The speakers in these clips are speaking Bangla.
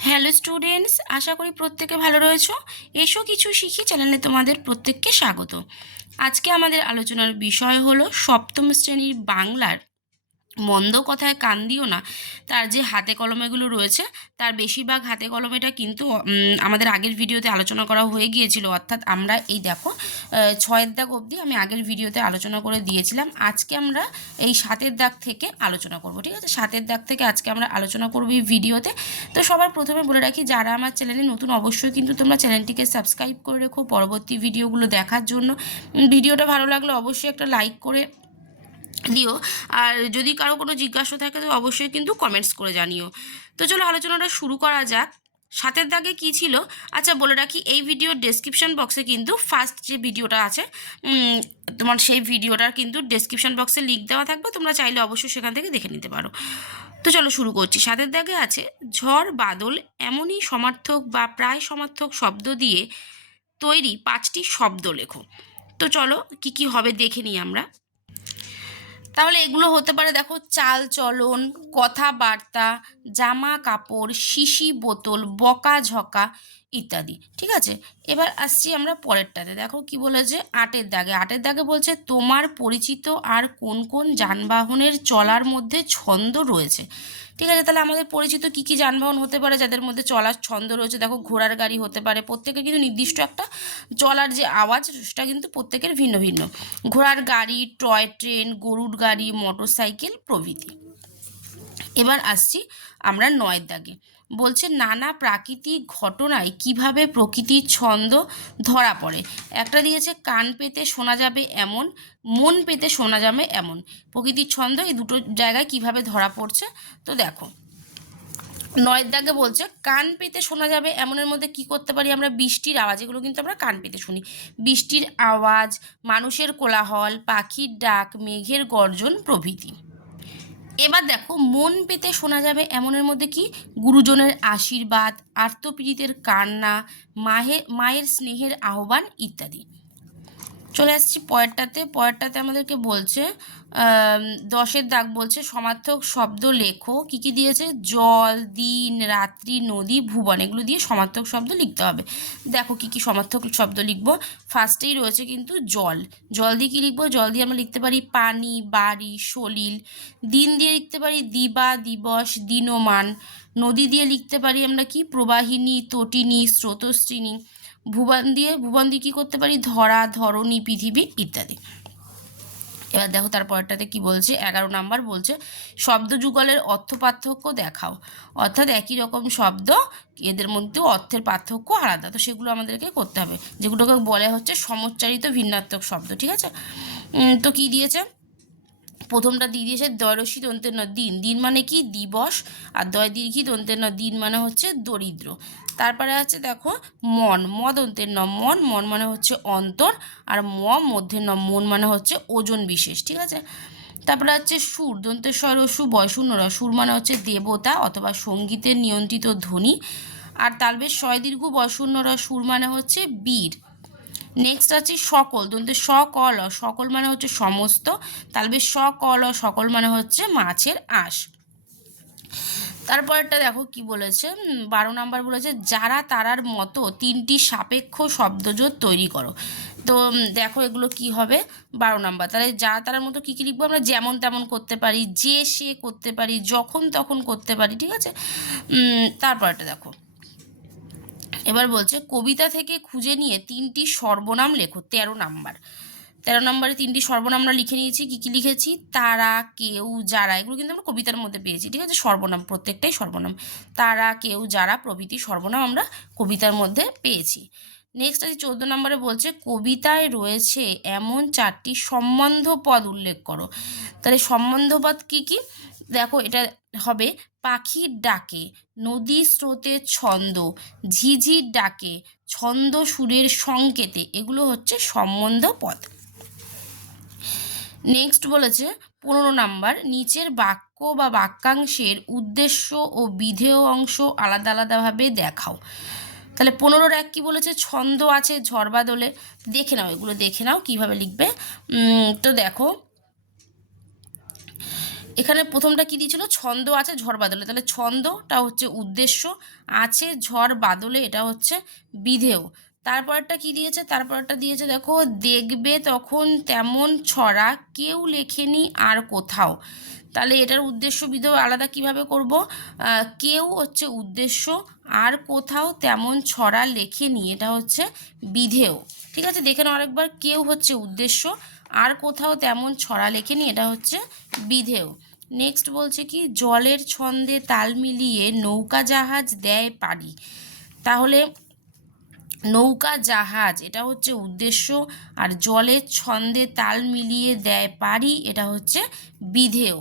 হ্যালো স্টুডেন্টস আশা করি প্রত্যেকে ভালো রয়েছো। এসো কিছু শিখি চ্যানেলে তোমাদের প্রত্যেককে স্বাগত। আজকে আমাদের আলোচনার বিষয় হলো সপ্তম শ্রেণির বাংলার মন্দ কথায় কান দিও না। তার যে হাতে কলমেগুলো রয়েছে, তার বেশিরভাগ হাতে কলমেটা কিন্তু আমাদের আগের ভিডিওতে আলোচনা করা হয়ে গিয়েছিল। অর্থাৎ আমরা এই দেখো ছয়ের দাগ অবধি আমি আগের ভিডিওতে আলোচনা করে দিয়েছিলাম। আজকে আমরা এই সাতের দাগ থেকে আলোচনা করব, ঠিক আছে? সাতের দাগ থেকে আজকে আমরা আলোচনা করব এই ভিডিওতে। তো সবার প্রথমে বলে রাখি, যারা আমার চ্যানেলে নতুন, অবশ্যই কিন্তু তোমরা চ্যানেলটিকে সাবস্ক্রাইব করে রেখো। পরবর্তী ভিডিওগুলো দেখার জন্য। ভিডিওটা ভালো লাগলে অবশ্যই একটা লাইক করে দিও। আর যদি কারও কোনো জিজ্ঞাসা থাকে, তো অবশ্যই কিন্তু কমেন্টস করে জানিও। তো চলো আলোচনাটা শুরু করা যাক। সাতের দাগে কি ছিল? আচ্ছা বলে রাখি, এই ভিডিওর ডেসক্রিপশন বক্সে কিন্তু ফার্স্ট যে ভিডিওটা আছে তোমার সেই ভিডিওটার কিন্তু ডেসক্রিপশন বক্সে লিঙ্ক দেওয়া থাকবে। তোমরা চাইলে অবশ্যই সেখান থেকে দেখে নিতে পারো। তো চলো শুরু করছি। সাতের দাগে আছে, ঝড়, বাদল এমনই সমার্থক বা প্রায় সমার্থক শব্দ দিয়ে তৈরি পাঁচটি শব্দ লেখো। তো চলো কি কি হবে দেখে নিই আমরা। তাহলে এগুলো হতে পারে দেখো চাল চলন কথাবার্তা জামা কাপড় শিশি বোতল বকা ঝকা ইত্যাদি, ঠিক আছে? এবার আসছি আমরা পরেরটাতে। দেখো কি বলেছে? আটের দাগে। আটের দাগে বলছে, তোমার পরিচিত আর কোন কোন যানবাহনের চলার মধ্যে ছন্দ রয়েছে? ঠিক আছে, তাহলে আমাদের পরিচিত কি কি যানবাহন হতে পারে, যাদের মধ্যে চলার ছন্দ রয়েছে? দেখো, ঘোড়ার গাড়ি হতে পারে। প্রত্যেকের কিন্তু নির্দিষ্ট একটা চলার যে আওয়াজ, সেটা কিন্তু প্রত্যেকের ভিন্ন ভিন্ন। ঘোড়ার গাড়ি, টয় ট্রেন, গরুর গাড়ি মোটর সাইকেল প্রভৃতি। এবার আসছি আমরা নয়ের দাগে। বলছে নানা প্রাকৃতিক ঘটনায় কীভাবে প্রকৃতির ছন্দ ধরা পড়ে? একটা দিয়েছে, কান পেতে শোনা যাবে এমন, মন পেতে শোনা যাবে এমন। প্রকৃতির ছন্দ এই দুটো জায়গায় কীভাবে ধরা পড়ছে? তো দেখো নয়ের দাগে বলছে, কান পেতে শোনা যাবে এমনের মধ্যে কি করতে পারি আমরা? বৃষ্টির আওয়াজ, এগুলো কিন্তু আমরা কান পেতে শুনি। বৃষ্টির আওয়াজ, মানুষের কোলাহল, পাখির ডাক, মেঘের গর্জন প্রভৃতি। এবার দেখো, মন পেতে শোনা যাবে এমনের মধ্যে কি? গুরুজনের আশীর্বাদ, আর্তপীড়িতের কান্না, মাহে, মায়ের স্নেহের আহ্বান ইত্যাদি। চলে আসছি পয়েরটাতে পয়েরটাতে আমাদেরকে বলছে দশের দাগ বলছে, সমার্থক শব্দ লেখো। কি কি দিয়েছে? জল, দিন, রাত্রি, নদী, ভুবন। এগুলো দিয়ে সমার্থক শব্দ লিখতে হবে। দেখো কি কি সমার্থক শব্দ লিখব। ফার্স্টেই রয়েছে কিন্তু জল। জল দিয়ে কী লিখব? জল দিয়ে আমরা লিখতে পারি পানি, বাড়ি, সলিল। দিন দিয়ে লিখতে পারি দিবা, দিবস, দিনমান। নদী দিয়ে লিখতে পারি আমরা কি? প্রবাহিনী, তটিনী স্রোতস্বিনী ভুবন দিয়ে ভুবন দিয়ে কী করতে পারি? ধরা, ধরণী, পৃথিবী ইত্যাদি। এবার দেখো তারপরটাতে কি বলছে? এগারো নাম্বার বলছে, শব্দ যুগলের অর্থ পার্থক্য দেখাও। অর্থাৎ একই রকম শব্দ, এদের মধ্যেও অর্থের পার্থক্য আলাদা। তো সেগুলো আমাদেরকে করতে হবে। যেগুলোকে বলে হচ্ছে সমচ্চারিত ভিন্নাত্মক শব্দ, ঠিক আছে? তো কি দিয়েছে? প্রথমটা দিয়ে দিয়েছে দয়রসি দন্তের ন দিন। দিন মানে কি? দিবস। আর দয় দীর্ঘি দন্তের ন দিন মানে হচ্ছে দরিদ্র। তারপরে আছে দেখো, মন। ম দন্তের ন মন। মন মানে হচ্ছে অন্তর। আর ম মধ্যের ন, মন মানে হচ্ছে ওজন বিশেষ, ঠিক আছে? তারপরে হচ্ছে সুর। দন্তের স্বর সু বয়শূন্যরা। সুর মানে হচ্ছে দেবতা অথবা সঙ্গীতের নিয়ন্ত্রিত ধ্বনি। আর তালবের শয় দীর্ঘ বয়শূন্যরা। সুর মানে হচ্ছে বীর। নেক্সট আছে সকল। দন্তে সকল সকল মানে হচ্ছে সমস্ত। তালবে সকল সকল মানে হচ্ছে মাছের আঁশ। তারপরটা দেখো কি বলেছে? বারো নাম্বার বলেছে, যারা তারার মতো তিনটি সাপেক্ষ শব্দজোট তৈরি করো। তো দেখো এগুলো কি হবে? বারো নাম্বার। তাহলে যা তারার মতো কী কী লিখব আমরা? যেমন তেমন করতে পারি, যে সে করতে পারি, যখন তখন করতে পারি, ঠিক আছে? তারপরটা দেখো। এবার বলছে, কবিতা থেকে খুঁজে নিয়ে তিনটি সর্বনাম লেখো, তেরো নাম্বার। তেরো নম্বরে তিনটি সর্বনাম আমরা লিখে নিয়েছি, কী কী লিখেছি? তারা, কেউ, যারা, এগুলো কিন্তু আমরা কবিতার মধ্যে পেয়েছি, ঠিক আছে? সর্বনাম, প্রত্যেকটাই সর্বনাম। তারা, কেউ, যারা, প্রভৃতি সর্বনাম আমরা কবিতার মধ্যে পেয়েছি। নেক্সট আছে চোদ্দ নম্বরে বলছে, কবিতায় রয়েছে এমন চারটি সম্বন্ধ পদ উল্লেখ করো। তাহলে সম্বন্ধ পদ কী কী? দেখো, এটা হবে পাখির ডাকে, নদী স্রোতের ছন্দ, ঝিঝির ডাকে, ছন্দ সুরের সংকেতে, এগুলো হচ্ছে সম্বন্ধ পদ। নেক্সট বলেছে, পনেরো নাম্বার, নিচের বাক্য বা বাক্যাংশের উদ্দেশ্য ও বিধেয় অংশ আলাদা আলাদাভাবে দেখাও। তাহলে পনেরোর এক কী বলেছে? ছন্দ আছে, ঝড় বাদলে, দেখে নাও, এগুলো দেখে নাও, কীভাবে লিখবে। তো দেখো এখানে প্রথমটা কি দিয়েছিল? ছন্দ আছে, ঝড় বাদলে। তাহলে ছন্দটা হচ্ছে উদ্দেশ্য, আছে ঝড় বাদলে, এটা হচ্ছে বিধেয়। তারপরটা কি দিয়েছে? তারপরটা দিয়েছে, দেখো, দেখবে তখন তেমন ছড়া কেউ লেখেনি আর কোথাও। তাহলে এটার উদ্দেশ্য বিধেয় আলাদা কীভাবে করব? কেউ হচ্ছে উদ্দেশ্য আর কোথাও তেমন ছড়া লেখেনি। এটা হচ্ছে বিধেয়। ঠিক আছে? দেখে নাও আরেকবার। কেউ হচ্ছে উদ্দেশ্য আর কোথাও তেমন ছড়া লেখেনি, এটা হচ্ছে বিধেয়। নেক্সট বলছে কি, জলের ছন্দে তাল মিলিয়ে নৌকা জাহাজ দেয় পারি তাহলে নৌকা জাহাজ, এটা হচ্ছে উদ্দেশ্য, আর জলের ছন্দে তাল মিলিয়ে দেয় পারি এটা হচ্ছে বিধেয়।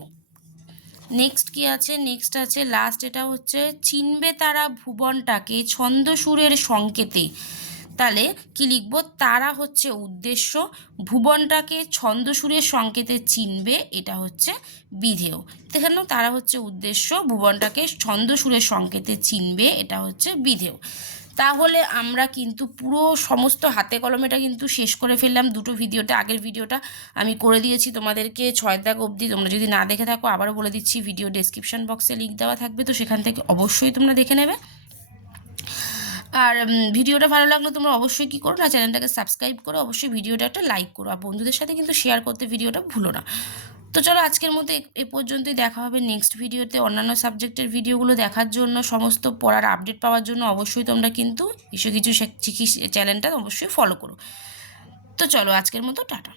নেক্সট কি আছে? নেক্সট আছে লাস্ট এটা হচ্ছে, চিনবে তারা ভুবনটাকে ছন্দ সুরের সংকেতে। তাহলে কি লিখব, তারা হচ্ছে উদ্দেশ্য। ভুবনটাকে ছন্দ সুরের সংকেতে চিনবে, এটা হচ্ছে বিধেয়। দেখেন তারা হচ্ছে উদ্দেশ্য, ভুবনটাকে ছন্দ সুরের সংকেতে চিনবে, এটা হচ্ছে বিধেয়। তাহলে আমরা কিন্তু পুরো সমস্ত হাতে কলমেটা কিন্তু শেষ করে ফেললাম। দুটো ভিডিওটা, আগের ভিডিওটা আমি করে দিয়েছি তোমাদেরকে। ছয় দাগ অবধি তোমরা যদি না দেখে থাকো, আবারও বলে দিচ্ছি, ভিডিও ডেসক্রিপশন বক্সে লিঙ্ক দেওয়া থাকবে। তো সেখান থেকে অবশ্যই তোমরা দেখে নেবে। আর ভিডিওটা ভালো লাগলে তোমরা অবশ্যই কী করো না, চ্যানেলটাকে সাবস্ক্রাইব করো, অবশ্যই ভিডিওটা একটা লাইক করো, আর বন্ধুদের সাথে কিন্তু শেয়ার করতে ভিডিওটা ভুলো না। তো চলো আজকের মতো এ- পর্যন্তই দেখা হবে নেক্সট ভিডিওতে অন্যান্য সাবজেক্টের ভিডিওগুলো দেখার জন্য, সমস্ত পড়ার আপডেট পাওয়ার জন্য অবশ্যই তোমরা কিন্তু কিছু কিছু চ্যানেলটা অবশ্যই ফলো করো। তো চলো আজকের মতো, টাটা।